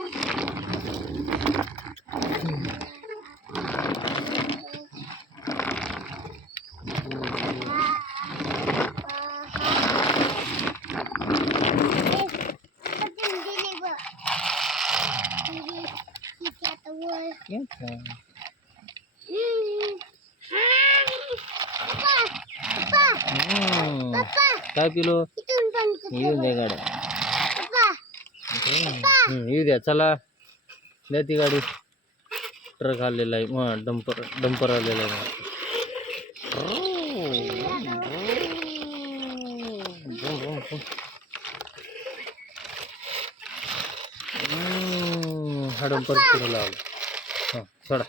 Okay. Papa. Papa. Papa. Tapi lo. Itu untang. Iya, negara. येऊ द्या चला. द्या ती गाडी. ट्रक आलेला आहे. मग डंपर डंपर आलेला आहे. हा डंपर पुढे लावला हां सोडा.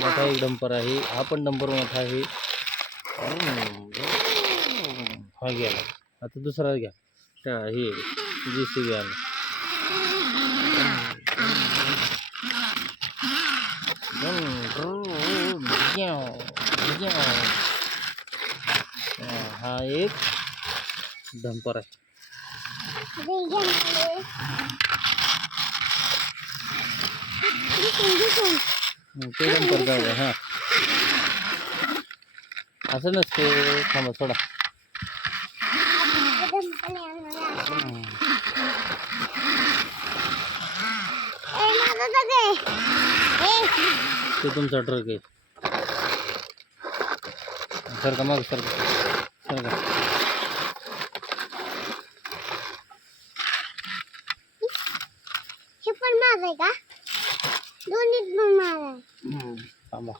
मोठा एक डंपर आहे. हा पण डंपर मोठा आहे. हा गेला. आता दुसरा घ्या. त्या हे जी सी बी आला. हा एक. डंपर आहे ते डंपर जाऊ हां. असं नसते थांबा सोडा. ते तुमचा ट्रक आहे. सरका मग सरका सरका हे पण माझं आहे का? दोन्ही पण माझं आहे. थांबा.